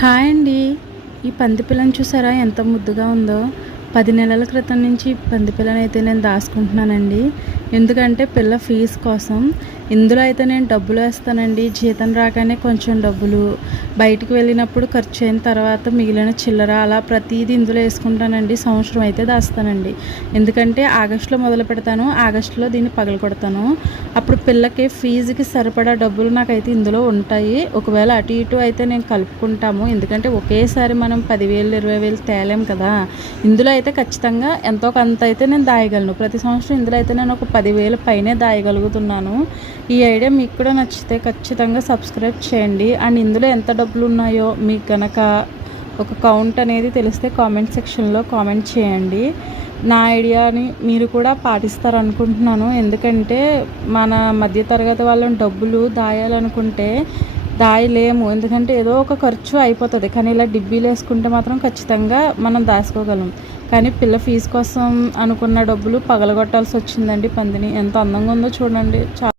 Hi అండి. ఈ పందిపిల్లని చూసారా? ఎంత ముద్దుగా ఉందో. పది నెలల క్రితం నుంచి ఈ పంది అయితే నేను దాచుకుంటున్నానండి. ఎందుకంటే పిల్ల ఫీజు కోసం ఇందులో అయితే నేను డబ్బులు వేస్తానండి. జీతం రాగానే కొంచెం డబ్బులు. బయటికి వెళ్ళినప్పుడు ఖర్చు అయిన తర్వాత మిగిలిన చిల్లర అలా ప్రతిదీ ఇందులో వేసుకుంటానండి. సంవత్సరం అయితే దాస్తానండి. ఎందుకంటే ఆగస్టులో మొదలు పెడతాను. ఆగస్టులో దీన్ని పగల కొడతాను అప్పుడు పిల్లకి ఫీజుకి సరిపడా డబ్బులు నాకైతే ఇందులో ఉంటాయి. ఒకవేళ అటు ఇటు అయితే నేను కలుపుకుంటాము. ఎందుకంటే ఒకేసారి మనం పదివేలు ఇరవై వేలు తేలేం కదా. ఇందులో అయితే ఖచ్చితంగా ఎంతో కొంత అయితే నేను దాయగలను. ప్రతి సంవత్సరం ఇందులో అయితే నేను ఒక పదివేల పైనే దాయగలుగుతున్నాను. ఈ ఐడియా మీకు కూడా నచ్చితే ఖచ్చితంగా సబ్స్క్రైబ్ చేయండి. అండ్ ఇందులో ఎంత డబ్బులు ఉన్నాయో మీకు కనుక ఒక కౌంట్ అనేది తెలిస్తే కామెంట్ సెక్షన్లో కామెంట్ చేయండి. నా ఐడియాని మీరు కూడా పాటిస్తారనుకుంటున్నాను. ఎందుకంటే మన మధ్యతరగతి వాళ్ళని డబ్బులు దాయాలనుకుంటే దాయలేము. ఎందుకంటే ఏదో ఒక ఖర్చు అయిపోతుంది. కానీ ఇలా డిబ్బీలు వేసుకుంటే మాత్రం ఖచ్చితంగా మనం దాచుకోగలం. కానీ పిల్ల ఫీజు కోసం అనుకున్న డబ్బులు పగలగొట్టాల్సి వచ్చిందండి పందిని. ఎంత అందంగా ఉందో చూడండి.